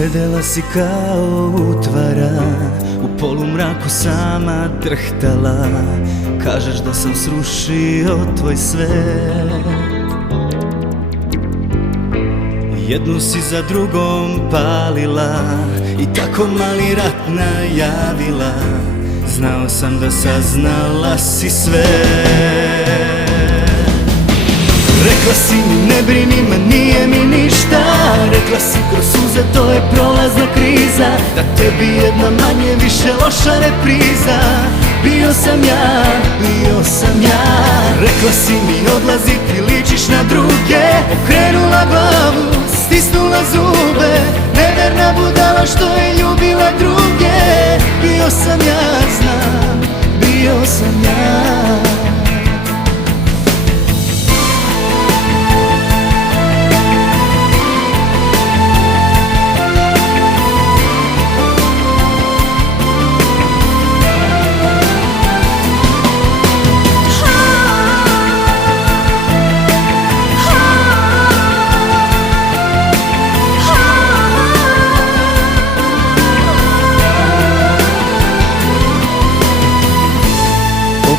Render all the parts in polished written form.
Sedela si kao utvara, u polumraku sama drhtala. Kažeš da sam srušio tvoj svet, jednu si za drugom palila i tako mali rat najavila. Znao sam da saznala si sve. Rekla si mi ne brini me, nije mi ništa. Rekla si kroz suze to je prolazna kriza, da tebi jedna manje više loša repriza. Bio sam ja, bio sam ja. Rekla si mi odlazi ti, ličiš na druge. Okrenula glavu, stisnula zube, neverna budala što je ljubila druge. Bio sam ja, znam, bio sam ja.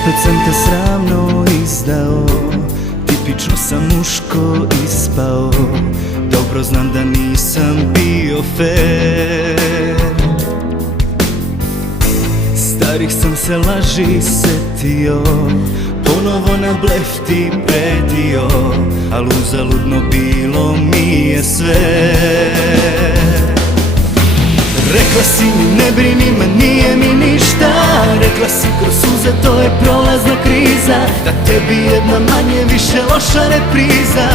Opet sam te sramno izdao, tipično sam muško ispao. Dobro znam da nisam bio fair, starih sam se laži setio, ponovo na blef ti predio, al uzaludno bilo mi je sve. Rekla si mi ne brini me, nije mi ništa. Rekla si kroz suze to je prolazna kriza, da tebi jedna manje više loša repriza.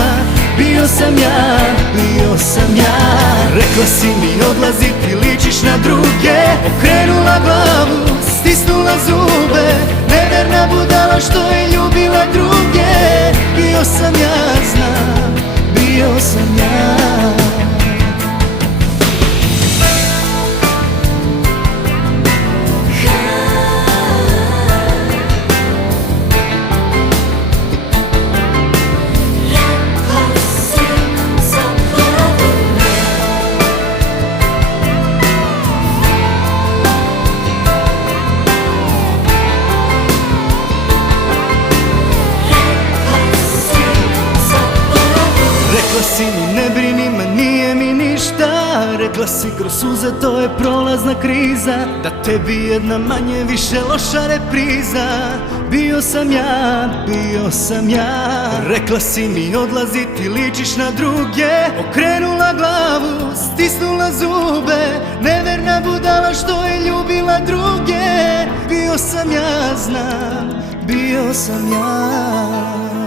Bio sam ja, bio sam ja. Rekla si mi odlazi ti, ličiš na druge. Okrenula glavu, stisnula zube, neverna budala što je ljubila druge. Bio sam ja, znam, bio sam ja. Rekla si mi ne brini me, nije mi ništa. Rekla si kroz suze to je prolazna kriza, da tebi jedna manje više loša repriza. Bio sam ja, bio sam ja. Rekla si mi odlazi ti, ličiš na druge. Okrenula glavu, stisnula zube, neverna budala što je ljubila druge. Bio sam ja, znam, bio sam ja.